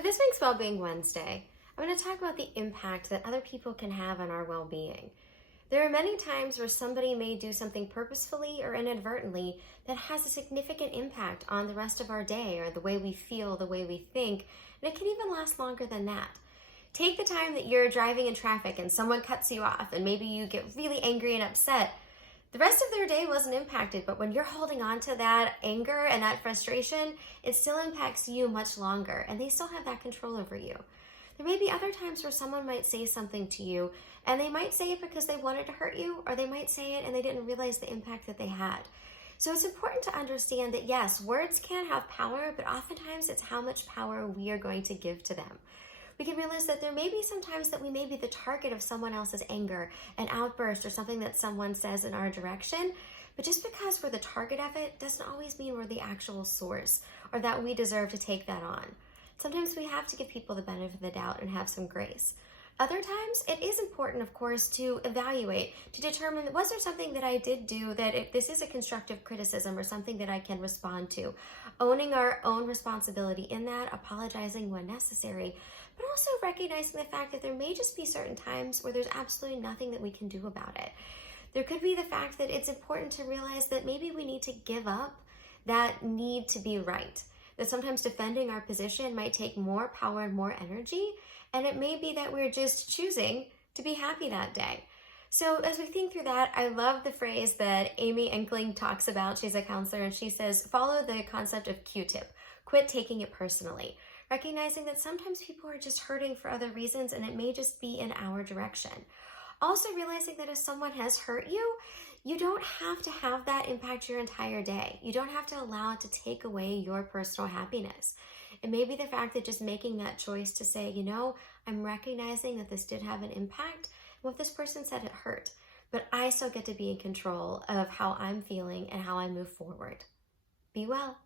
For this week's Wellbeing Wednesday, I'm going to talk about the impact that other people can have on our well-being. There are many times where somebody may do something purposefully or inadvertently that has a significant impact on the rest of our day or the way we feel, the way we think, and it can even last longer than that. Take the time that you're driving in traffic and someone cuts you off and maybe you get really angry and upset. The rest of their day wasn't impacted, but when you're holding on to that anger and that frustration, it still impacts you much longer, and they still have that control over you. There may be other times where someone might say something to you, and they might say it because they wanted to hurt you, or they might say it and they didn't realize the impact that they had. So it's important to understand that yes, words can have power, but oftentimes it's how much power we are going to give to them. We can realize that there may be some times that we may be the target of someone else's anger, an outburst, or something that someone says in our direction. But just because we're the target of it doesn't always mean we're the actual source or that we deserve to take that on. Sometimes we have to give people the benefit of the doubt and have some grace. Other times, it is important, of course, to evaluate, to determine, was there something that I did do that if this is a constructive criticism or something that I can respond to? Owning our own responsibility in that, apologizing when necessary, but also recognizing the fact that there may just be certain times where there's absolutely nothing that we can do about it. There could be the fact that it's important to realize that maybe we need to give up that need to be right. That sometimes defending our position might take more power and more energy, and it may be that we're just choosing to be happy that day. So as we think through that, I love the phrase that Amy Enkling talks about. She's a counselor, and she says, follow the concept of Q-tip. Quit taking it personally. Recognizing that sometimes people are just hurting for other reasons, and it may just be in our direction. Also realizing that if someone has hurt you, you don't have to have that impact your entire day. You don't have to allow it to take away your personal happiness. It may be the fact that just making that choice to say, I'm recognizing that this did have an impact. What this person said, it hurt, but I still get to be in control of how I'm feeling and how I move forward. Be well.